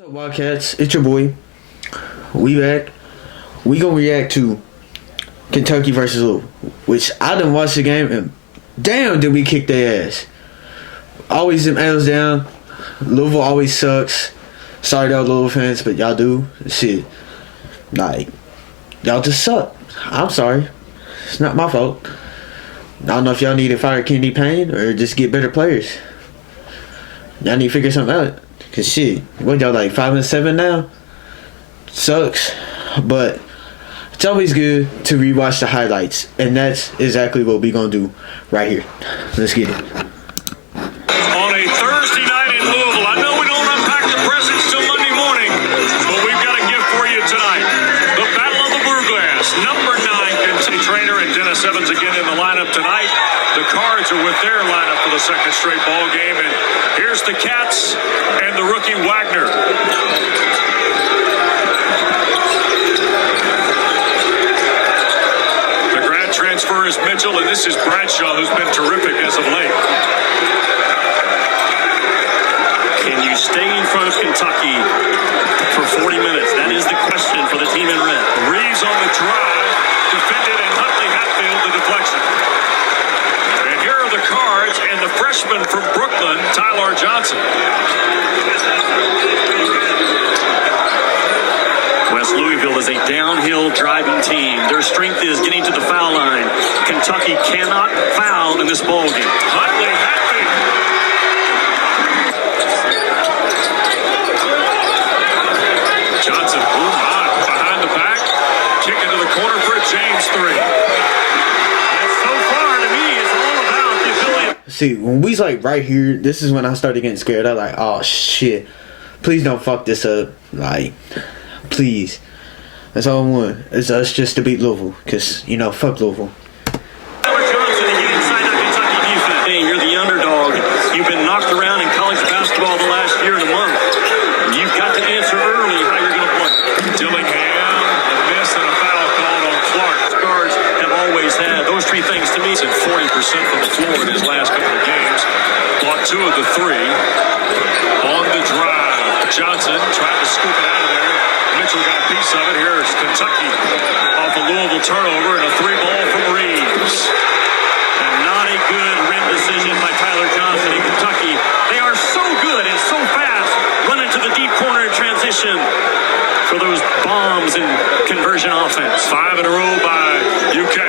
What's up, Wildcats? It's your boy. We back. We gonna react to Kentucky versus Louisville, which I done watched the game and damn did we kick their ass. Always them L's down. Louisville always sucks. Sorry to all Louisville fans, but y'all do. Shit. Like, y'all just suck. I'm sorry. It's not my fault. I don't know if y'all need to fire Kenny Payne or just get better players. Y'all need to figure something out. Cause shit, what y'all like 5-7 now? Sucks. But it's always good to rewatch the highlights. And that's exactly what we gonna do right here. Let's get it. On a Thursday night in Louisville, I know we don't unpack the presents till Monday morning, but we've got a gift for you tonight. The Battle of the Blue Glass. Number 9, Kentucky trainer, and Dennis Evans again in the lineup tonight. The Cards are with their lineup for the second straight ball game, and here's the Cats and the rookie Wagner. The grad transfer is Mitchell, and this is Bradshaw, who's been terrific as of late. Can you stay in front of Kentucky for 40 minutes? That is the question for the team in red. Reeves on the drive, defended, and Huntley Hatfield the deflection. And here are the Cards and the freshman from Brooklyn, Tyler Johnson. West Louisville is a downhill driving team. Their strength is getting to the foul line. Kentucky cannot foul in this ball game. Huntley Hatfield. Johnson, behind the back, kick into the corner for a James 3. And so far, to me, it's all about the ability. See, when we's like right here, this is when I started getting scared. I'm like, oh shit. Please don't fuck this up. Like, please. That's all I want. It's us just to beat Louisville. Cause, you know, fuck Louisville. Tyler Johnson to get inside that Kentucky defense. Hey, you're the underdog. You've been knocked around in college basketball the last year and a month. You've got to answer early how you're going to play. Dillingham, a miss and a foul called on Clark. Guards have always had those three things to me. He's at 40% from the floor in his last couple of games. Blocked 2 of the 3. On the drive, Johnson tried to scoop it out of there. Mitchell got a piece of it. Here's Kentucky off a Louisville turnover and a 3-ball from Reeves. And not a good rim decision by Tyler Johnson in Kentucky. They are so good and so fast running to the deep corner in transition for those bombs and conversion offense. 5 in a row by UK.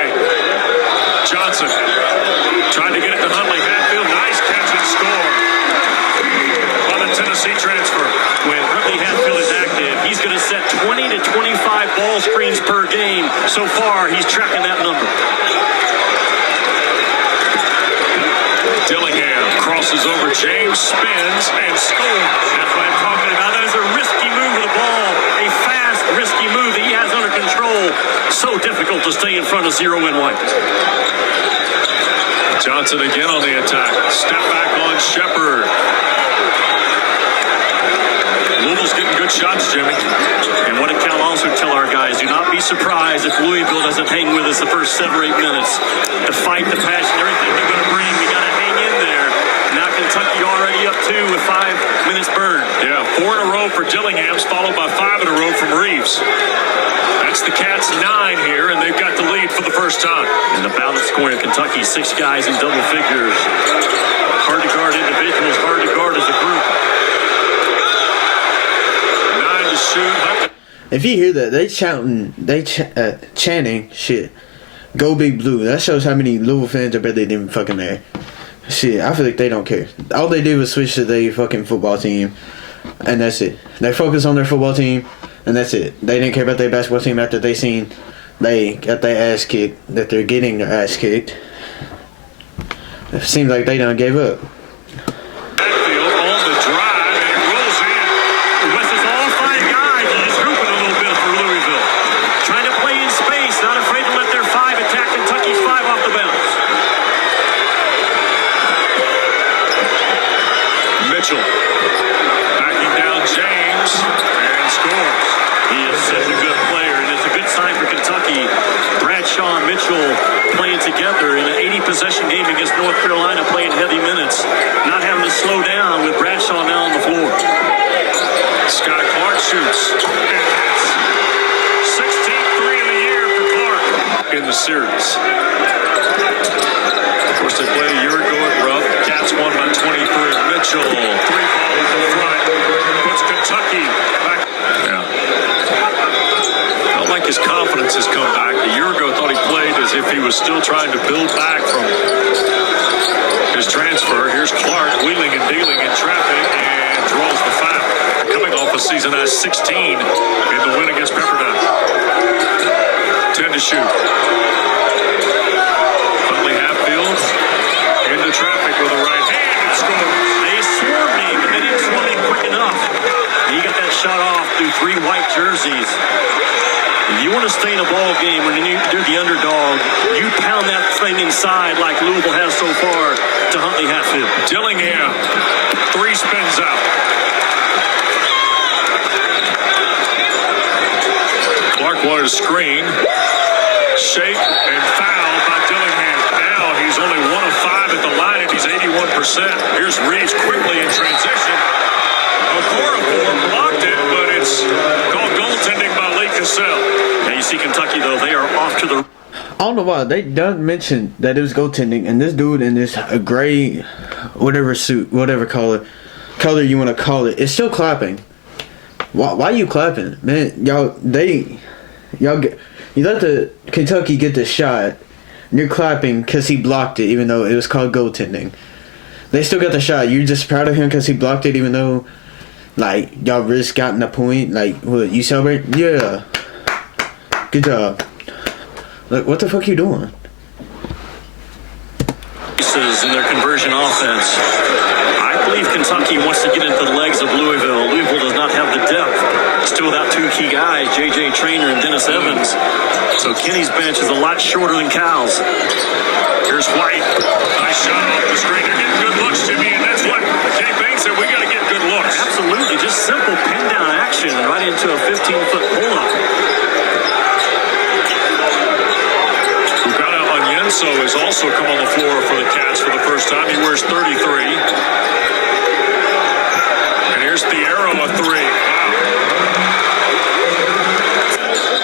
Johnson tried to get it to Huntley Hatfield. Nice catch and score by the Tennessee transfer. When Huntley Hatfield is active, he's going to set 20 to 25 ball screens per game. So far, he's tracking that number. Dillingham crosses over James, spins, and scores. That's what I'm talking about. That is a risky move of the ball. A fast, risky move that he has under control. So difficult to stay in front of zero and white. Johnson again on the attack. Step back on Shepard. Louisville's getting good shots, Jimmy. And what did Cal also tell our guys? Do not be surprised if Louisville doesn't hang with us the first 7 or 8 minutes. The fight, the passion, everything they're going to bring, we got to hang in there. Now Kentucky already up 2 with 5 minutes burned. Yeah, 4 in a row for Dillingham's, followed by 5 in a row from Reeves. That's the Cats' 9 here, and they've got the lead for the first time. And the balance scoring of Kentucky, 6 guys in double figures. Hard to guard individuals, hard to guard as a group. 9 to shoot. If you hear that, chanting shit. Go Big Blue. That shows how many Louisville fans are barely even fucking there. Shit, I feel like they don't care. All they did was switch to their fucking football team, and that's it. They focus on their football team, and that's it. They didn't care about their basketball team after they seen they got their ass kicked, that they're getting their ass kicked. It seems like they done gave up. Hatfield on the drive, and it rolls in. West is all 5 guys. He's grouping a little bit for Louisville. Trying to play in space, not afraid to let their 5 attack Kentucky's 5 off the bounce. Mitchell backing down James and scores. He is such a good player, and it's a good sign for Kentucky. Bradshaw and Mitchell playing together in an 80-possession game against North Carolina, playing heavy minutes, not having to slow down with Bradshaw now on the floor. Scott shoots. And that's 16th three of the year for Clark in the series. Of course, they played a year ago at Rupp. Cats won by 23. Mitchell, three ball in the front. Puts Kentucky back. Yeah. Felt like his confidence has come back. A year ago, thought he played as if he was still trying to build back from his transfer. Here's Clark wheeling and dealing in traffic and draws the foul. Coming off a season as 16 in the win against Pepperdine. 10 to shoot. Finally Hatfield into traffic with a right hand and scores. They swarmed him, but they didn't swarm him quick enough. He got that shot off through three white jerseys. If you want to stay in a ball game when you're the underdog, you pound that thing inside like Louisville has so far to Huntley Hatfield. Dillingham, three spins out. Clark wanted a screen. Shake and foul by Dillingham. Now he's only 1 of 5 at the line and he's 81%. Here's Reeves quickly in transition. Okorafor blocked it, but it's called goaltending by Lee Cassell. Now you see Kentucky, though, they are off to the... I don't know why they done mention that it was goaltending, and this dude in this gray, whatever suit, whatever color you want to call it, is still clapping. Why are you clapping, man? You let the Kentucky get the shot. And you're clapping because he blocked it, even though it was called goaltending. They still got the shot. You're just proud of him because he blocked it, even though, like, y'all risked gotten a point. Like, what, you celebrate? Yeah. Good job. Look, what the fuck you doing? In their conversion offense. I believe Kentucky wants to get into the legs of Louisville. Louisville does not have the depth. Still without two key guys, J.J. Traynor and Dennis Evans. So Kenny's bench is a lot shorter than Cal's. Here's White. Nice shot off the screen. They're getting good looks, Jimmy, and that's what Kenny Payne said. We got to get good looks. Absolutely. Just simple pin down action right into a 15-foot pull-up. So has also come on the floor for the Cats for the first time. He wears 33. And here's Thiero, a three. Wow.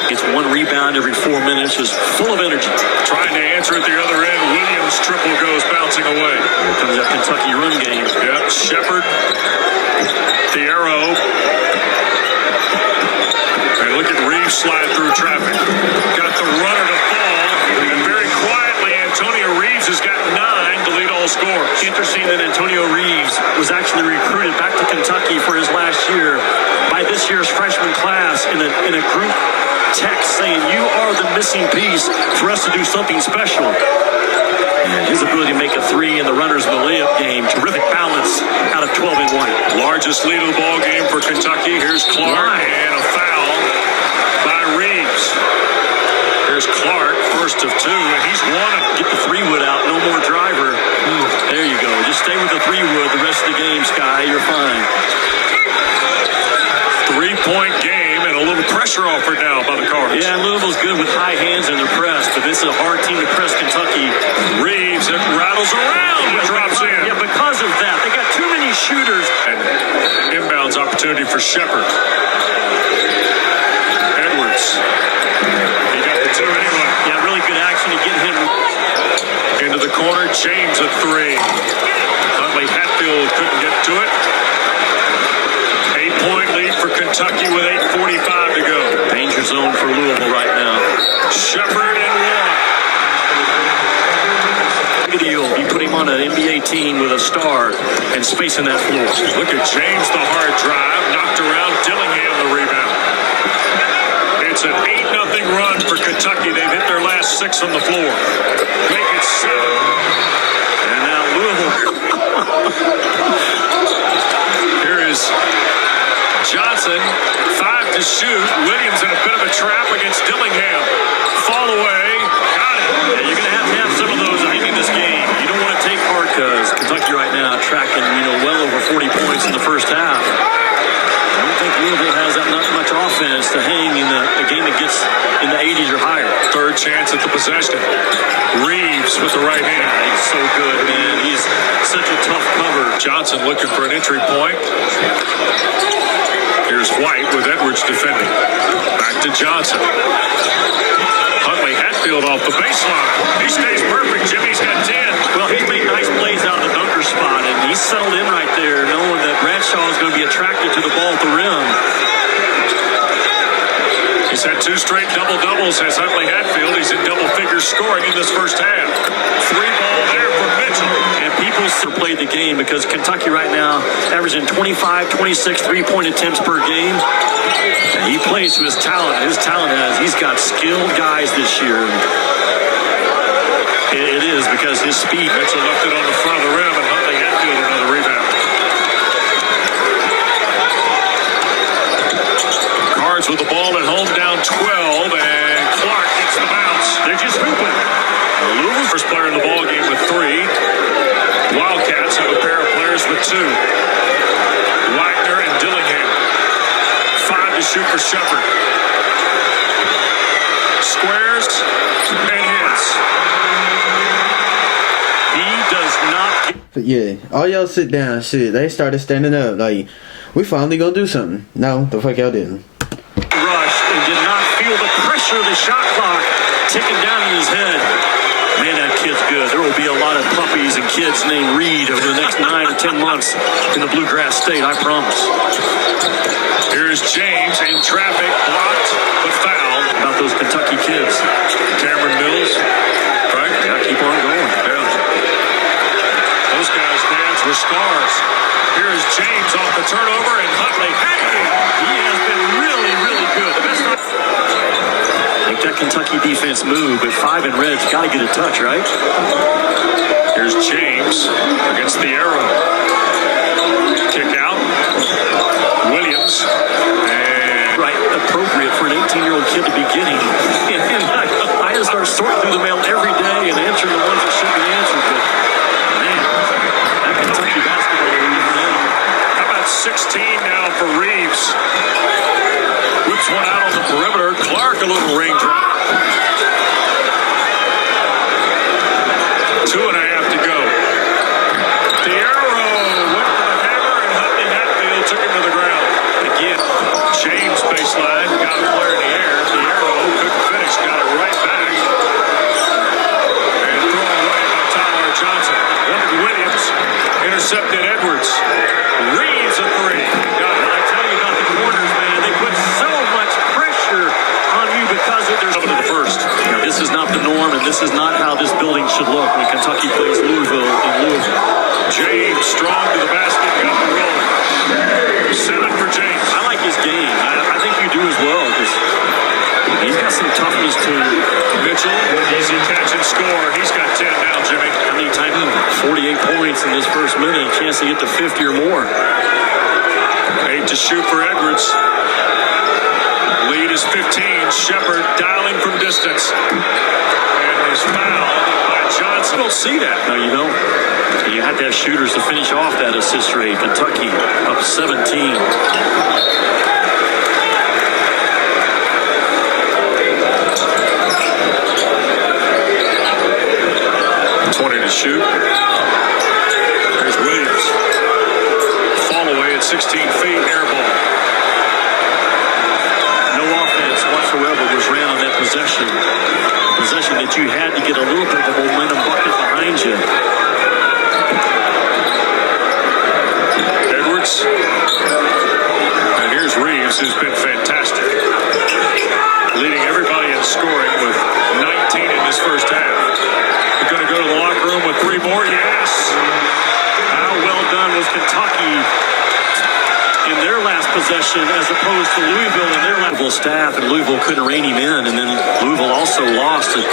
Gets one rebound every 4 minutes, just full of energy. Trying to answer at the other end. Williams' triple goes bouncing away. Here comes that Kentucky run game. Yep, Shepard, Thiero. And look at Reeves slide through traffic. Got the runner to fall. And very quietly, Antonio Reeves has got 9 to lead all scorers. Interesting that Antonio Reeves was actually recruited back to Kentucky for his last year by this year's freshman class in a group text saying, you are the missing piece for us to do something special. And his ability to make a three in the runners in the layup game, terrific balance out of 12 and 1. Largest lead of the ball game for Kentucky. Here's Clark and a foul by Reeves. Here's Clark, first of 2, and he's won it. Get the 3-wood out, no more driver. There you go. Just stay with the 3-wood the rest of the game, Sky. You're fine. 3-point game and a little pressure offered now by the Cardinals. Yeah, Louisville's good with high hands in their press, but this is a hard team to press Kentucky. Reeves, it rattles around and drops in. Yeah, because of that. They got too many shooters. And inbounds opportunity for Shepard. Edwards. He got the 2 anyway. Yeah, really good action to get him. Into the corner, James a 3. Huntley Hatfield couldn't get to it. 8-point lead for Kentucky with 8:45 to go. Danger zone for Louisville right now. Shepard and 1. You put him on an NBA team with a star and space in that floor. Look at James, the hard drive, knocked around. Dillingham the rebound. It's an 8-0 run for Kentucky. They've hit their last 6 on the floor. Make it 7. And now Louisville. Here is Johnson, 5 to shoot. Williams in a bit of a trap against Dillingham. Fall away, got it. Yeah, you're going to have some of those in this game. You don't want to take part because Kentucky right now tracking, well over 40 points in the first half. I don't think Louisville has that much offense to hang in a game that gets in the 80s or higher. Third chance at the possession. Reeves with the right hand. He's so good, man. He's such a tough cover. Johnson looking for an entry point. Here's White with Edwards defending. Back to Johnson. Huntley Hatfield off the baseline. He stays perfect. Jimmy's got 10. Well, he's made nice plays out of the dunker spot, and he's settled in right there, knowing that Bradshaw is going to be attracted to the ball at the rim. He's had 2 straight double-doubles as Huntley Hatfield. He's in double figures scoring in this first half. 3 ball there for Mitchell. And people played the game because Kentucky right now averaging 25, 26 3-point attempts per game. And he plays to his talent. He's got skilled guys this year. It is because his speed. Mitchell left it on the front of the rim, and Huntley Hatfield another rebound. Cards with the ball at home, down 12, and Clark gets the bounce. They're just hooping. Louisville, first player in the ball game with 3. Wildcats have a pair of players with 2. Wagner and Dillingham. 5 to shoot for Shepard. Squares and hits. He does not. But yeah, all y'all sit down. Shit, they started standing up. Like, we finally gonna do something. No, the fuck y'all didn't. Rushed and did not feel the pressure of the shot clock ticking down in his head. Man, that kid's good. There will be a lot of puppies and kids named Reed over the next 9 or 10 months in the Bluegrass State, I promise. Here's James in traffic, blocked, but fouled. About those Kentucky kids. Cameron Mills, right? Yeah, keep on going. Yeah. Those guys' dads were stars. Here's James off the turnover, and Huntley Hatfield. He has been really, really good. The best make that Kentucky defense move, but 5 in red's got to get a touch, right? Here's James against the arrow. Kick out. Williams. And Right, appropriate for an 18-year-old kid to be getting. And I just start sorting through the mail every day and answering the ones that should be answered. But, man, that Kentucky basketball league, man. how about 16 now for Reeves? Whips one out on the perimeter. Clark, a little ring drop. 2.5 to go. The arrow went for the hammer, and Huntley Hatfield took him to the ground. Again, James baseline, got a player in the air. The arrow couldn't finish, got it right back. And thrown away by Tyler Johnson. Williams intercepted Edwards. Reeves a 3. Got it. I tell you about the corners, man. They put so much pressure on you because of their... Coming to the first. This is not the norm, and this is not how this building should look when Kentucky plays Louisville in Louisville. James strong to the basket, got the roll. 7 for James. I like his game. I think you do as well, because he's got some toughness to him. Mitchell, easy catch and score. He's got 10 now, Jimmy. How many times? 48 points in this first minute, a chance to get to 50 or more. 8 to shoot for Edwards. Lead is 15. Shepard dialing from distance. And is fouled by Johnson. You don't see that. No, you don't. You have to have shooters to finish off that assist rate. Kentucky up 17. 20 to shoot. There's Williams. Fall away at 16 feet, air ball. No offense whatsoever was ran on that possession. Possession that you had to get a little bit of a momentum bucket behind you. Edwards. And here's Reeves, who's been fantastic. Leading everybody in scoring with 19 in this first half. You're going to go to the locker room with 3 more? Yes. How well done was Kentucky in their last possession as opposed to Louisville and their Louisville staff, and Louisville couldn't rein him in, and then Louisville also lost a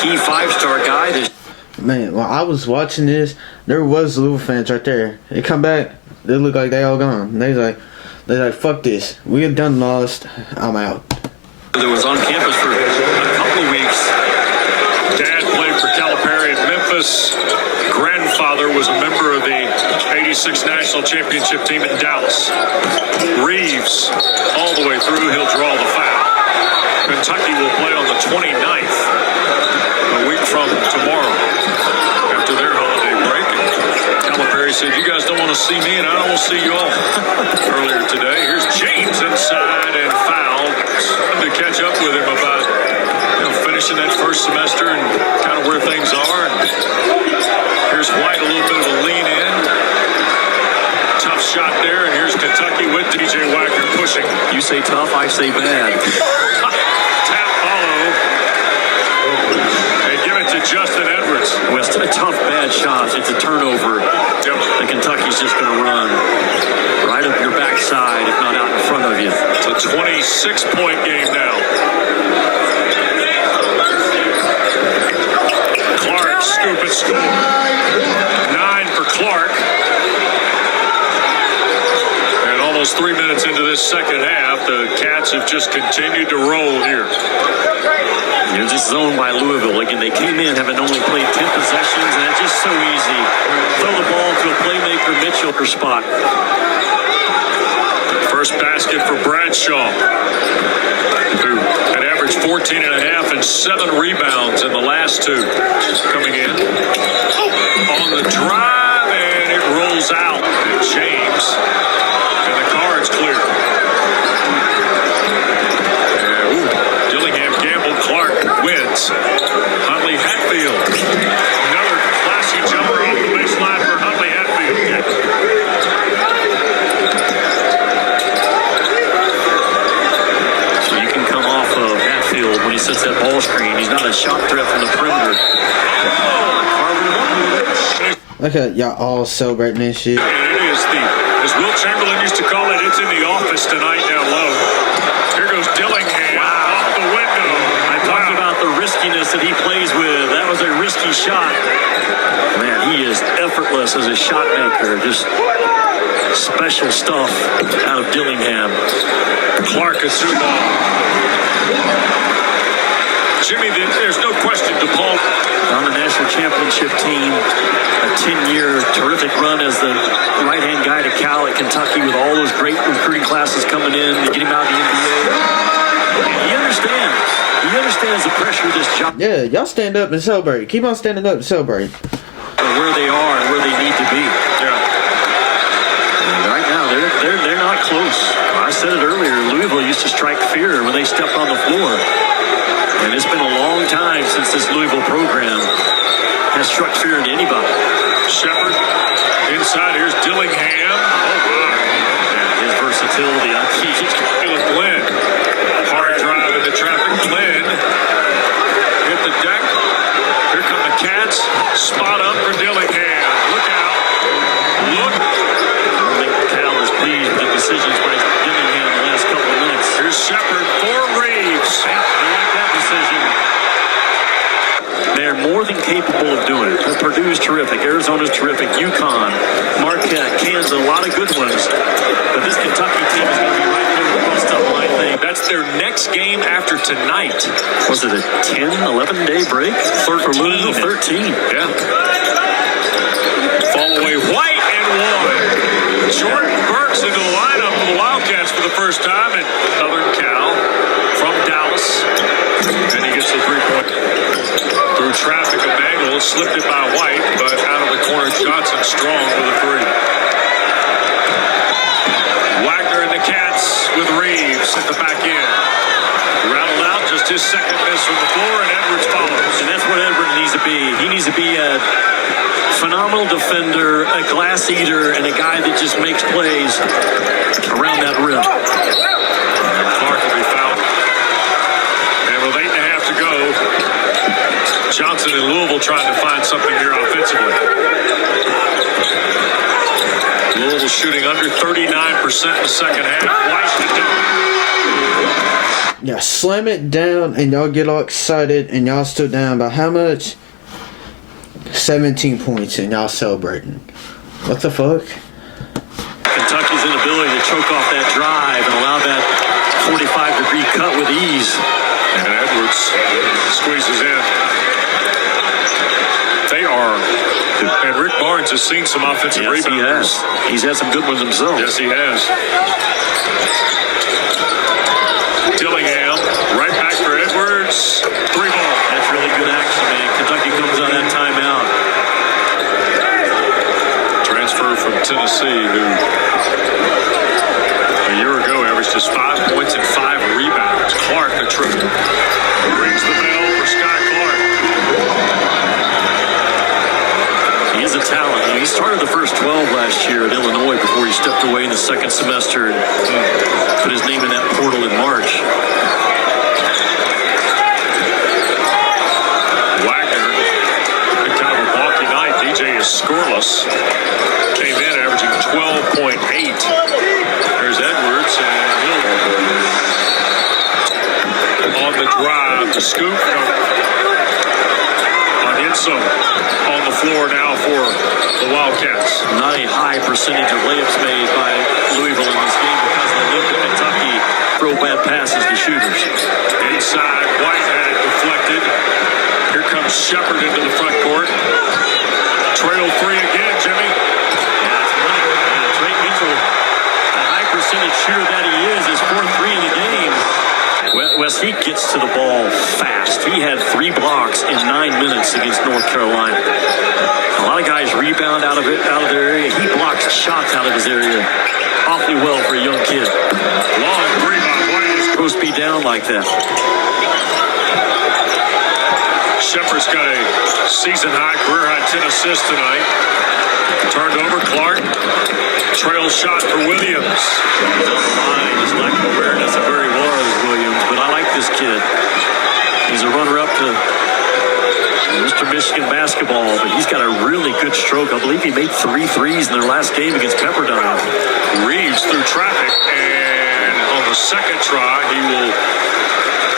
key 5-star guy this. Man, while I was watching this, there was Louisville fans right there. They come back, they look like they all gone. They like, fuck this. We have done lost. I'm out. That was on campus for a couple of weeks. Dad played for Calipari in Memphis. Grandfather was a member of the 86 National Championship team in Dallas. Reeves, all the way through, he'll draw the foul. Kentucky will play on the 29th, a week from tomorrow, after their holiday break. And Calipari said, you guys don't want to see me and I don't see you all. Earlier today, here's James inside and fouled. To catch up with him about finishing that first semester and kind of where things are. And here's White, a little bit of a lean in. Tough shot there, and here's Kentucky with DJ Wagner pushing. You say tough, I say bad. Tap follow. And give it to Justin Edwards. Well, it's a tough, bad shot. It's a turnover. Yep. The Kentucky's just going to run right up your backside, if not out in front of you. It's a 26-point game now. Clark, scoop and score. 9 for Clark. And almost 3 minutes into this second half, the Cats have just continued to roll here. They're just zoned by Louisville. Again, they came in having only played 10 possessions, and it's just so easy. Throw the ball to a playmaker, Mitchell, or spot. First basket for Bradshaw, who had averaged 14 and a half and 7 rebounds in the last 2. Coming in on the drive, and it rolls out. And James, and the card's clear. Dillingham gambled. Clark wins. Huntley Hatfield, another classy jumper off the baseline for Huntley Hatfield. When he sets that ball screen, he's not a shot threat from the perimeter. Look at y'all all celebrating this shit. And it is as Will Chamberlain used to call it, it's in the office tonight down low. Here goes Dillingham off the window. I talked about the riskiness that he plays with. That was a risky shot. Man, he is effortless as a shot maker. Just special stuff out of Dillingham. Clark is through ball. Jimmy, there's no question DePaul on the national championship team, a 10-year terrific run as the right-hand guy to Cal at Kentucky with all those great recruiting classes coming in to get him out of the NBA. And he understands. He understands the pressure of this job. Yeah, y'all stand up and celebrate. Keep on standing up and celebrate. Where they are and where they need to be. Yeah. And right now, they're not close. I said it earlier. Louisville used to strike fear when they stepped on the floor. And it's been a long time since this Louisville program has struck fear into anybody. Shepard inside. Here's Dillingham. Oh, my. Yeah, his versatility. Glenn. Hard drive into traffic. Glenn hit the deck. Here come the Cats. Spot up for Dillingham. Look out. Look. I don't think Cal is pleased with the decisions by Dillingham the last couple of minutes. Here's Shepard for Reeves. They're more than capable of doing it. Purdue's terrific. Arizona's terrific. UConn, Marquette, Kansas, a lot of good ones. But this Kentucky team is going to be right there with the best of them, I think. That's their next game after tonight. Was it a 10, 11-day break? 13. 13. Yeah. Fall away. White and one. Jordan Burks into the lineup for the Wildcats for the first time in Southern Cal from Dallas. And he gets the 3-point. Through traffic, Emmanuel slipped it by White, but out of the corner, Johnson strong with a 3. Wagner and the Cats with Reeves at the back end. Rattled out, just his second miss from the floor, and Edwards follows. And that's what Edwards needs to be. He needs to be a phenomenal defender, a glass eater, and a guy that just makes plays around that rim. Clark will be fouled. And with 8.5 to go, Johnson and Louisville trying to find something here offensively. Louisville shooting under 39% in the second half. Y'all slam it down and y'all get all excited and y'all stood down by how much? 17 points and y'all celebrating. What the fuck? Kentucky's inability to choke off that drive and allow that 45-degree cut with ease. And Edwards squeezes in. They are, and Rick Barnes has seen some offensive rebounds. He has. He's had some good ones himself. Yes, he has. Dillingham, right back for Edwards. 3 ball. That's really good action, man. Kentucky comes on that timeout. Transfer from Tennessee. to scoop. Onienso on the floor now for the Wildcats. Not a high percentage of layups made by Louisville in this game because they look at Kentucky throw bad passes to shooters. Inside, White had it deflected. Here comes Shepard into the front court. Trail three again, Jimmy. Yeah, it's money. Trey Mitchell, the high percentage shooter that he is 4-3 in the game. West Heat gets to the ball fast. He had 3 blocks in 9 minutes against North Carolina. A lot of guys rebound out of their area. He blocks shots out of his area awfully well for a young kid. Long three by White. He's supposed to be down like that. Shepard's got a season high, career high 10 assists tonight. Turned over, Clark. Trail shot for Williams. He's on the line. His lack of awareness of very well is Williams, but I like this kid. He's a runner-up to Mr. Michigan basketball, but he's got a really good stroke. I believe he made 3 threes in their last game against Pepperdine. Reeves through traffic, and on the second try, he will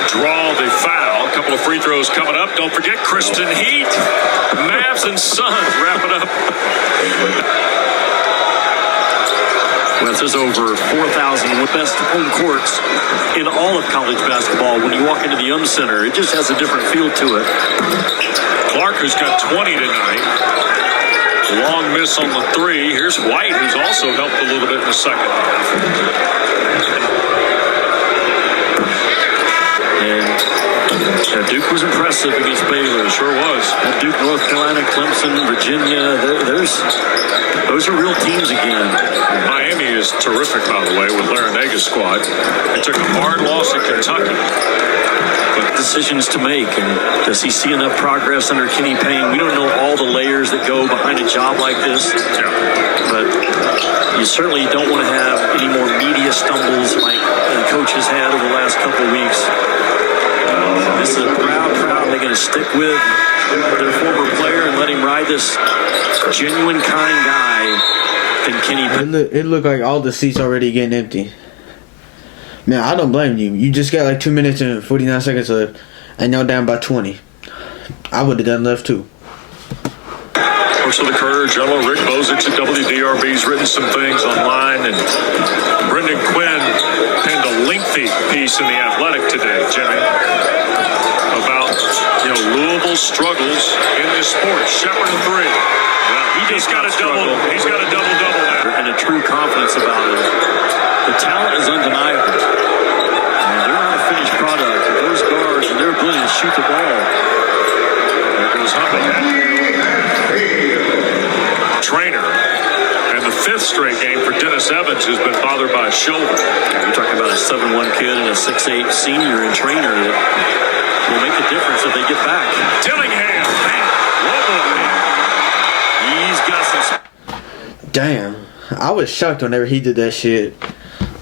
draw the foul. A couple of free throws coming up. Don't forget Kristen Heat. Mavs and Suns wrap it up. West is over 4,000 with best home courts in all of college basketball. When you walk into the Yum Center, it just has a different feel to it. Clark, who's got 20 tonight. Long miss on the 3. Here's White, who's also helped a little bit in the second half. And Duke was impressive against Baylor. Sure was. At Duke, North Carolina, Clemson, Virginia, those are real teams again. Miami is terrific, by the way, with Larenega's squad. They took a hard loss at Kentucky. But decisions to make, and does he see enough progress under Kenny Payne? We don't know all the layers that go behind a job like this. Yeah. But you certainly don't want to have any more media stumbles like the coach has had over the last couple of weeks. This is a proud they're going to stick with their former player and let him ride this genuine, kind guy than Kenny Payne. It looked like all the seats already getting empty. Man, I don't blame you. You just got like 2 minutes and 49 seconds left, and y'all down by 20. I would have done left too. Works with the Courage, Jello, Rick Bozich at WDRB's written some things online, and Brendan Quinn penned a lengthy piece in The Athletic today, Jimmy, about Louisville's struggles in this sport. Shepard a 3. Well, He's got a double-double now. And a true confidence about it. The talent is undeniable. And they're not a finished product. But those guards and their ability to shoot the ball. There goes Humphrey. Trainer. And the 5th straight game for Dennis Evans, who's been bothered by a shoulder. You're talking about a 7'1" kid and a 6'8" senior and Trainer that will make a difference if they get back. Dillingham. He's got some. Damn. I was shocked whenever he did that shit.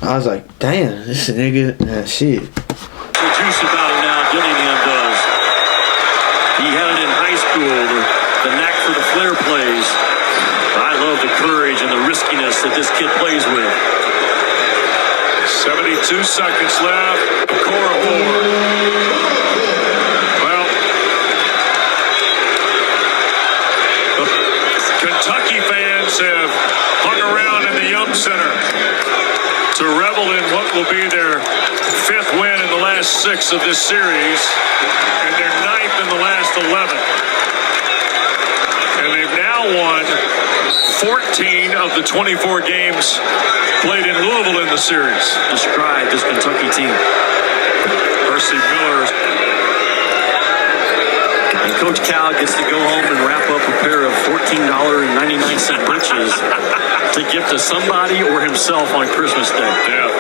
I was like, damn, this nigga, shit. The juice about it now, Dillingham does. He had it in high school, the knack for the flare plays. I love the courage and the riskiness that this kid plays with. 72 seconds left. Core 4. Well, Kentucky fans have hung around in the Yum Center to revel in what will be their 5th win in the last 6 of this series and their 9th in the last 11. And they've now won 14 of the 24 games played in Louisville in the series. Describe this Kentucky team. Percy Miller. And Coach Cal gets to go home and wrap up a pair of $14.99 britches to give to somebody or himself on Christmas Day. Yeah.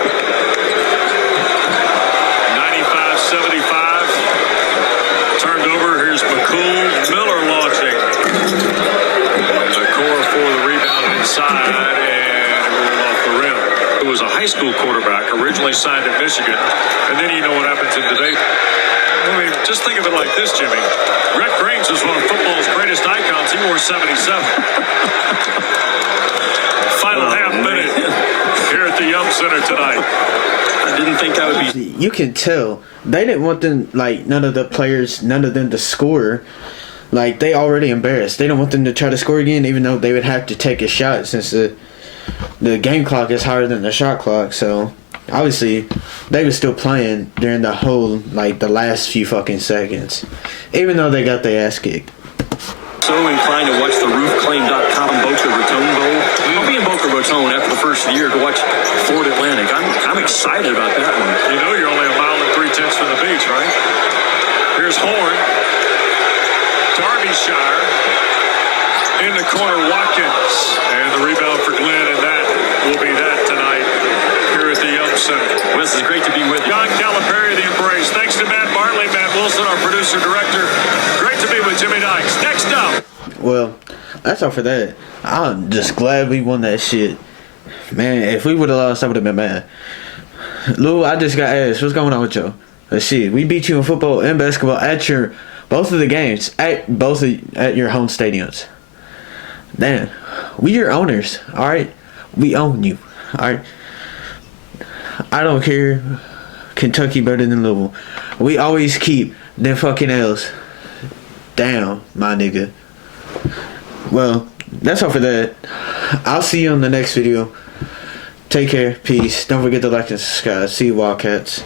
95-75. Turned over. Here's McCool. Miller launching. The core for the rebound inside, and it rolled off the rim. It was a high school quarterback, originally signed at Michigan, and then you know what happens in today. I mean, just think of it like this, Jimmy. Rhett Graves was one of football's greatest icons. He wore 77. Final half minute here at the Yum Center tonight. I didn't think think that would be... You can tell they didn't want them, like, none of the players, none of them to score. Like, they already embarrassed. They don't want them to try to score again, even though they would have to take a shot since the game clock is higher than the shot clock. So obviously they were still playing during the whole, like, the last few fucking seconds, even though they got their ass kicked. So inclined to watch the roofclaim.com Boca Raton Bowl. I'll be in Boca Raton after the first year to watch Florida Atlantic. I'm excited about that one. You know you're only a mile and 3/10 from the beach, right? Here's Horn. Derbyshire. In the corner, Watkins. And the rebound for Glenn, and that will be that tonight here at the Young Center. Wes, it's great to be with you. John Calipari, the Embrace. Thanks to Matt Bartley, Matt Wilson, our producer-director. Great to be with Jimmy Dykes. Next up. Well, that's all for that. I'm just glad we won that shit. Man, if we would have lost, I would have been mad. Lou, I just got asked, what's going on with you? Shit, we beat you in football and basketball at your both of the games at your home stadiums. Damn, we your owners, all right? We own you, all right? I don't care. Kentucky better than Louisville. We always keep them fucking L's down, my nigga. Well, that's all for that. I'll see you on the next video. Take care. Peace. Don't forget to like and subscribe. See you, Wildcats.